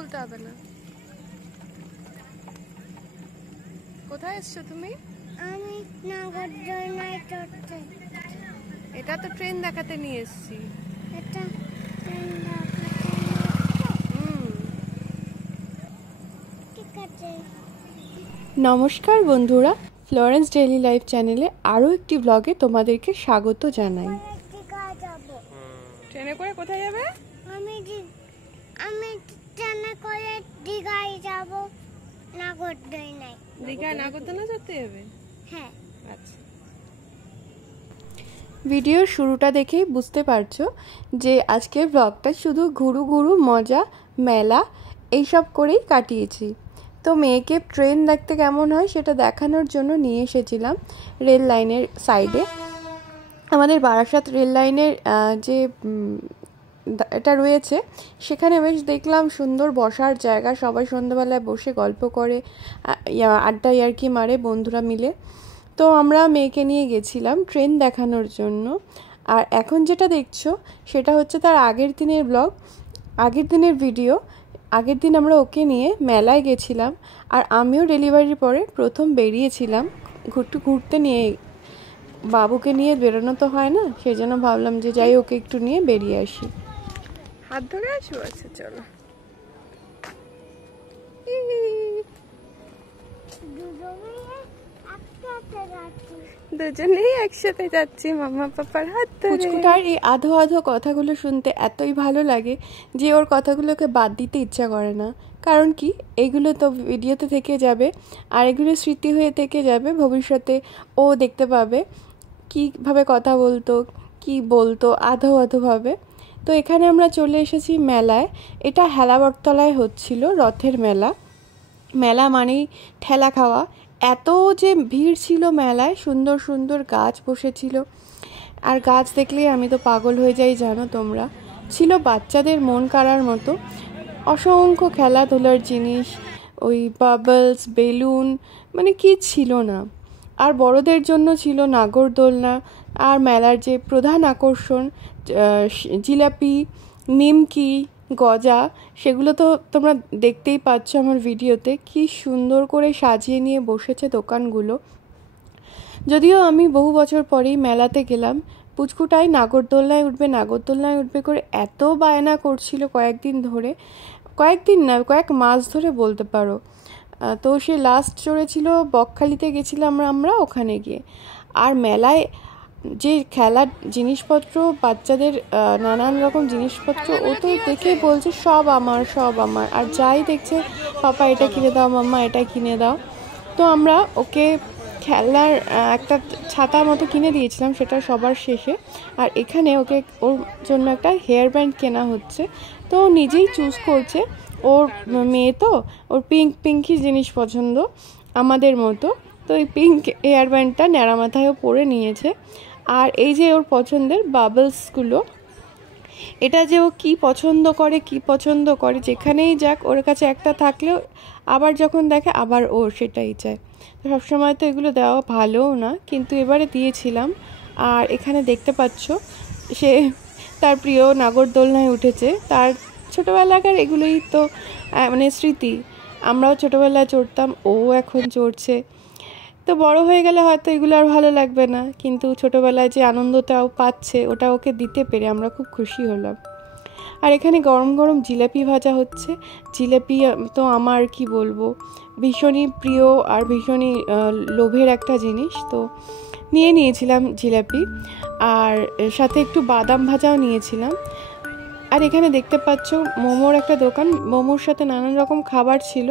খুলতে হবে না। কোথায় এসছো তুমি? আমি নাগরদোলনায় চড়তে। এটা তো ট্রেন দেখাতে নিয়ে এসেছি। এটা ট্রেন দেখাতে। ঠিক আছে। নমস্কার বন্ধুরা, ফ্লোরেন্স ডেইলি লাইফ চ্যানেলে আরও একটি ব্লগে তোমাদেরকে স্বাগত জানাই। ট্রেনে করে কোথায় যাবে? আমি ট্রেনে করে দীঘায় যাব, নাগরদোলনায়। দীঘায় নাগরদোলনা চড়তে যাবে? হ্যাঁ। আচ্ছা। ভিডিওর শুরুটা দেখেই বুঝতে পারছো যে আজকের ব্লগটা শুধু ঘুরু ঘুরু মজা মেলা এইসব করেই কাটিয়েছি। তো মেয়েকে ট্রেন দেখতে কেমন হয় সেটা দেখানোর জন্য নিয়ে এসেছিলাম রেল লাইনের সাইডে। আমাদের বারাসাত রেল লাইনের যে এটা রয়েছে সেখানে বেশ দেখলাম সুন্দর বসার জায়গা, সবাই সন্ধ্যাবেলায় বসে গল্প করে, আড্ডা ইয়ার্কি মারে বন্ধুরা মিলে। তো আমরা মেয়েকে নিয়ে গেছিলাম ট্রেন দেখানোর জন্য। আর এখন যেটা দেখছো সেটা হচ্ছে তার আগের দিনের ব্লগ, আগের দিনের ভিডিও। আগের দিন আমরা ওকে নিয়ে মেলায় গেছিলাম, আর আমিও ডেলিভারির পরে প্রথম বেরিয়েছিলাম ঘুরতে নিয়ে। বাবুকে নিয়ে বেরোনো তো হয় না, সেই জন্য ভাবলাম যে যাই ওকে একটু নিয়ে বেরিয়ে আসি। হাত ধরে আসো? আচ্ছা চলো। দুজনেই একসাথে যাচ্ছি মামা পাপার হাত ধরে। পুচকুটার এই আধো আধো কথাগুলো শুনতে এতই ভালো লাগে যে ওর কথাগুলোকে বাদ দিতে ইচ্ছা করে না। কারণ কি, এগুলো তো ভিডিওতে থেকে যাবে আর এগুলো স্মৃতি হয়ে থেকে যাবে। ভবিষ্যতে ও দেখতে পাবে কীভাবে কথা বলতো, কি বলতো আধো আধোভাবে। তো এখানে আমরা চলে এসেছি মেলায়। এটা হেলাবরতলায় হচ্ছিল রথের মেলা। মেলা মানেই ঠেলা খাওয়া। এত যে ভিড় ছিল মেলায়, সুন্দর সুন্দর গাছ বসেছিল, আর গাছ দেখলেই আমি তো পাগল হয়ে যাই জানো তোমরা। ছিল বাচ্চাদের মন কাড়ার মতো অসংখ্য খেলাধুলার জিনিস, ওই বাবলস, বেলুন, মানে কি ছিল না। আর বড়দের জন্য ছিল নাগরদোলনা। আর মেলার যে প্রধান আকর্ষণ জিলাপি, নিমকি, গজা, সেগুলো তো তোমরা দেখতেই পাচ্ছ আমার ভিডিওতে। কি সুন্দর করে সাজিয়ে নিয়ে বসেছে দোকানগুলো। যদিও আমি বহু বছর পরেই মেলাতে গেলাম, পুচকুটাই নাগরদোলনায় উঠবে করে এত বায়না করছিল কয়েকদিন ধরে, কয়েকদিন না কয়েক মাস ধরে বলতে পারো। তো সে লাস্ট চড়েছিল বকখালিতে গেছিলাম আমরা, ওখানে গিয়ে। আর মেলায় যে খেলার জিনিসপত্র, বাচ্চাদের নানান রকম জিনিসপত্র, ও তো দেখে বলছে সব আমার সব আমার। আর যাই দেখছে পাপা এটা কিনে দাও, মাম্মা এটা কিনে দাও। তো আমরা ওকে খেলনার একটা ছাতা মতো কিনে দিয়েছিলাম, সেটা সবার শেষে। আর এখানে ওকে ওর জন্য একটা হেয়ার ব্যান্ড কেনা হচ্ছে। তো ও নিজেই চুজ করছে, ওর মেয়ে তো, ওর পিঙ্কি জিনিস পছন্দ আমাদের মতো। তো এই পিঙ্ক হেয়ার ব্যান্ডটা ন্যাড়া মাথায়ও পরে নিয়েছে। আর এই যে ওর পছন্দের বাবলসগুলো, এটা যে ও কী পছন্দ করে যেখানেই যাক ওর কাছে একটা থাকলেও আবার যখন দেখে আবার ও সেটাই চায়। তো সবসময় তো এগুলো দেওয়া ভালোও না, কিন্তু এবারে দিয়েছিলাম। আর এখানে দেখতে পাচ্ছ সে তার প্রিয় নাগরদোলনায় উঠেছে। তার ছোটোবেলাকার এগুলোই তো মানে স্মৃতি। আমরাও ছোটোবেলায় চড়তাম, ও এখন চড়ছে। তো বড় হয়ে গেলে হয়তো এগুলো আর ভালো লাগবে না, কিন্তু ছোটোবেলায় যে আনন্দটাও পাচ্ছে ওটা ওকে দিতে পেরে আমরা খুব খুশি হলাম। আর এখানে গরম গরম জিলাপি ভাজা হচ্ছে। জিলাপি তো আমার কি বলবো, ভীষণই প্রিয় আর ভীষণই লোভের একটা জিনিস। তো নিয়েছিলাম জিলাপি, আর সাথে একটু বাদাম ভাজাও নিয়েছিলাম। আর এখানে দেখতে পাচ্ছ মোমোর একটা দোকান, মোমোর সাথে নানান রকম খাবার ছিল।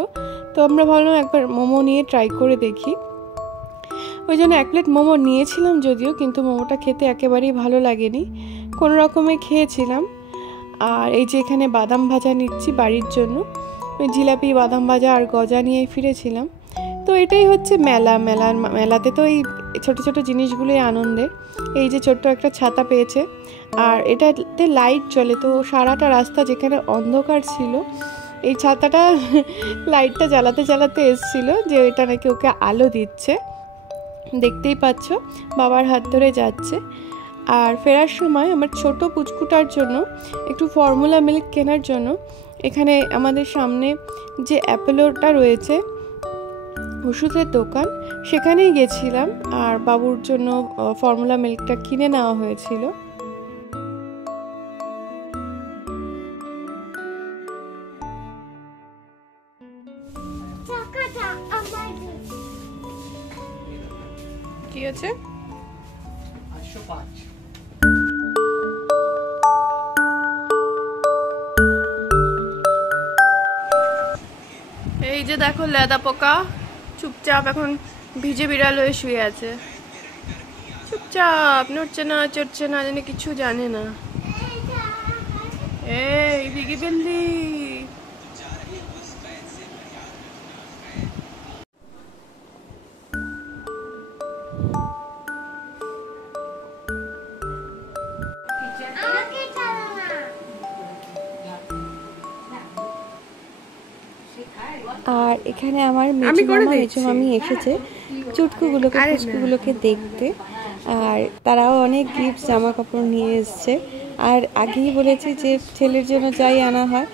তো আমরা ভাবলাম একবার মোমো নিয়ে ট্রাই করে দেখি। ওই জন্য 1 প্লেট মোমো নিয়েছিলাম যদিও, কিন্তু মোমোটা খেতে একেবারেই ভালো লাগেনি, কোনো রকমে খেয়েছিলাম। আর এই যে এখানে বাদাম ভাজা নিচ্ছি বাড়ির জন্য। ওই জিলাপি, বাদাম ভাজা আর গজা নিয়ে ফিরেছিলাম। তো এটাই হচ্ছে মেলাতে তো এই ছোটো ছোটো জিনিসগুলোই আনন্দের। এই যে ছোট্ট একটা ছাতা পেয়েছে, আর এটাতে লাইট জ্বলে। তো সারাটা রাস্তা যেখানে অন্ধকার ছিল, এই ছাতাটা লাইটটা জ্বালাতে এসেছিলো যে এটা নাকি ওকে আলো দিচ্ছে। দেখতেই পাচ্ছ বাবার হাত ধরে যাচ্ছে। আর ফেরার সময় আমার ছোট পুচকুটার জন্য একটু ফর্মুলা মিল্ক কেনার জন্য এখানে আমাদের সামনে যে অ্যাপোলোটা রয়েছে ওষুধের দোকান, সেখানেই গেছিলাম আর বাবুর জন্য ফর্মুলা মিল্কটা কিনে নেওয়া হয়েছিল। কি আছে? এই যে দেখো লেদা পোকা চুপচাপ এখন ভিজে বিড়াল হয়ে শুয়ে আছে, চুপচাপ, নড়ছে না চড়ছে না, জানে কিছু জানে না। এই ভিগে ফেললি। আর এখানে আমার মেজো মামা মেজো মামি এসেছে চুটকুগুলোকে দেখতে, আর তারাও অনেক গিফট জামা কাপড় নিয়ে এসছে। আর আগেই বলেছি যে ছেলের জন্য যাই আনা হয়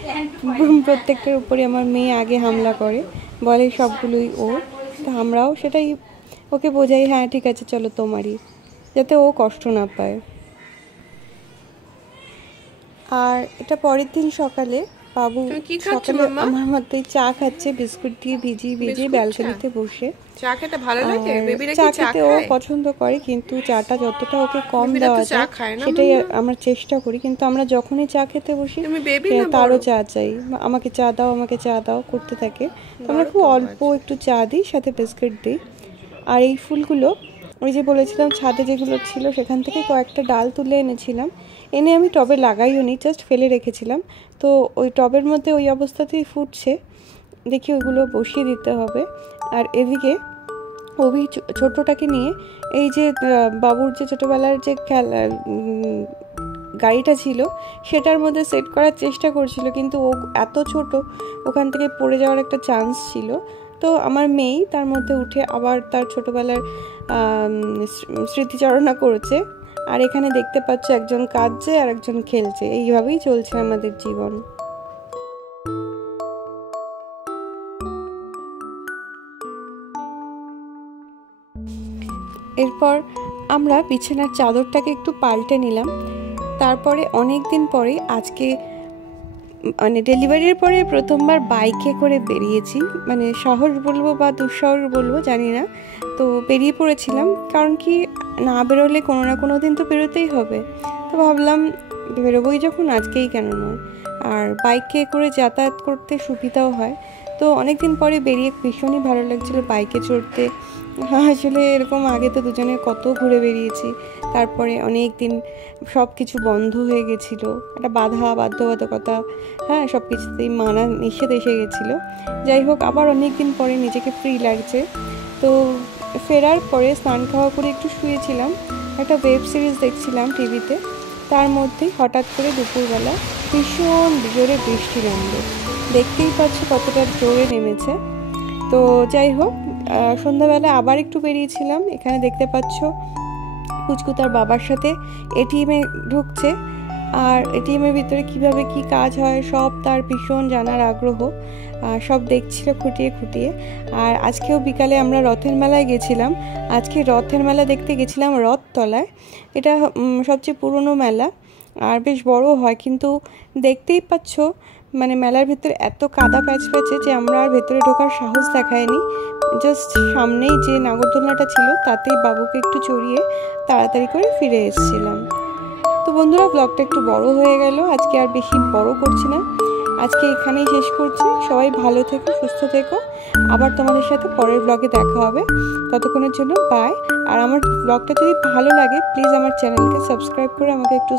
প্রত্যেকটার উপরে আমার মেয়ে আগে হামলা করে, বলে সবগুলোই ওর। তো আমরাও সেটাই ওকে বোঝাই, হ্যাঁ ঠিক আছে চলো তোমারই, যাতে ও কষ্ট না পায়। আর এটা পরের দিন সকালে বাবু সকালে আমার মধ্যে চা খাচ্ছে, বিস্কুট দিয়ে ভিজিয়ে ব্যালকনিতে বসে। চা খেতে ভালো লাগে? চা খেতে ও পছন্দ করে, কিন্তু চাটা যতটা ওকে কম দেওয়া যায় সেটাই আমরা চেষ্টা করি। কিন্তু আমরা যখনই চা খেতে বসি তারও চা চাই, আমাকে চা দাও আমাকে চা দাও করতে থাকে। আমরা খুব অল্প একটু চা দিই, সাথে বিস্কুট দিই। আর এই ফুলগুলো ওই যে বলেছিলাম ছাদে যেগুলো ছিল সেখান থেকে কয়েকটা ডাল তুলে এনেছিলাম, এনে আমি টবে লাগাইও নি, জাস্ট ফেলে রেখেছিলাম। তো ওই টবের মধ্যে ওই অবস্থাতেই ফুটছে, দেখি ওইগুলো বসিয়ে দিতে হবে। আর এদিকে অভি ছোটটাকে নিয়ে এই যে বাবুর যে ছোটোবেলার যে গাড়িটা ছিল সেটার মধ্যে সেট করার চেষ্টা করছিল, কিন্তু ও এত ছোট, ওখান থেকে পড়ে যাওয়ার একটা চান্স ছিল। তো আমার মেয়েই তার মধ্যে উঠে আবার তার ছোটোবেলার স্মৃতিচারণা করেছে। আর এখানে দেখতে পাচ্ছ একজন কাঁদছে আর একজন খেলছে, এইভাবেই চলছে আমাদের জীবন। এরপর আমরা বিছানার চাদরটাকে একটু পাল্টে নিলাম। তারপরে অনেক দিন পরে আজকে মানে ডেলিভারির পরে প্রথমবার বাইকে করে বেরিয়েছি, মানে সাহস বলবো বা দুঃসাহস বলবো জানি না। তো বেরিয়ে পড়েছিলাম, কারণ কি না বেরোলে কোনো না কোনো দিন তো বেরোতেই হবে। তো ভাবলাম বেরোবোই যখন আজকেই কেন নয়, আর বাইকে করে যাতায়াত করতে সুবিধাও হয়। তো অনেক দিন পরে বেরিয়ে ভীষণই ভালো লাগছিল বাইকে চড়তে। আসলে এরকম আগে তো দুজনে কত ঘুরে বেরিয়েছি, তারপরে অনেক দিন সব কিছু বন্ধ হয়ে গেছিলো, একটা বাধ্যবাধকতা, হ্যাঁ সব কিছুতেই মানা নিষেধ এসে গেছিলো। যাই হোক আবার অনেক দিন পরে নিজেকে ফ্রি লাগছে। তো ফেরার পরে স্নান খাওয়া করে একটু শুয়েছিলাম, একটা ওয়েব সিরিজ দেখছিলাম টিভিতে। তার মধ্যেই হঠাৎ করে দুপুরবেলা ভীষণ জোরে বৃষ্টি নামলো, দেখতেই পাচ্ছি কতটা জোরে নেমেছে। তো যাই হোক সন্ধ্যাবেলা আবার একটু বেরিয়েছিলাম, এখানে দেখতে পাচ্ছ পুচকু তার বাবার সাথে এটিএমে ঢুকছে, আর এটিএমের ভিতরে কিভাবে কি কাজ হয় সব তার ভীষণ জানার আগ্রহ, সব দেখছিল খুঁটিয়ে। আর আজকেও বিকালে আমরা রথের মেলায় গেছিলাম। আজকে রথের মেলা দেখতে গেছিলাম রথতলায়, এটা সবচেয়ে পুরনো মেলা আর বেশ বড় হয়, কিন্তু দেখতেই পাচ্ছ মানে মেলার ভিতরে এত কাদা প্যাচে যে আমরা আর ভেতরে ঢোকার সাহস দেখায়নি। জাস্ট সামনেই যে নাগরদোলনাটা ছিল তাতেই বাবুকে একটু চড়িয়ে তাড়াতাড়ি করে ফিরে এসেছিলাম। তো বন্ধুরা ব্লগটা একটু বড় হয়ে গেল, আজকে আর বেশি বড় করছি না, আজকে এখানেই শেষ করছি। সবাই ভালো থেকো, সুস্থ থেকো, আবার তোমাদের সাথে পরের ব্লগে দেখা হবে। ততক্ষণের জন্য বাই। আর আমার ব্লগটা যদি ভালো লাগে প্লিজ আমার চ্যানেলকে সাবস্ক্রাইব করে আমাকে একটু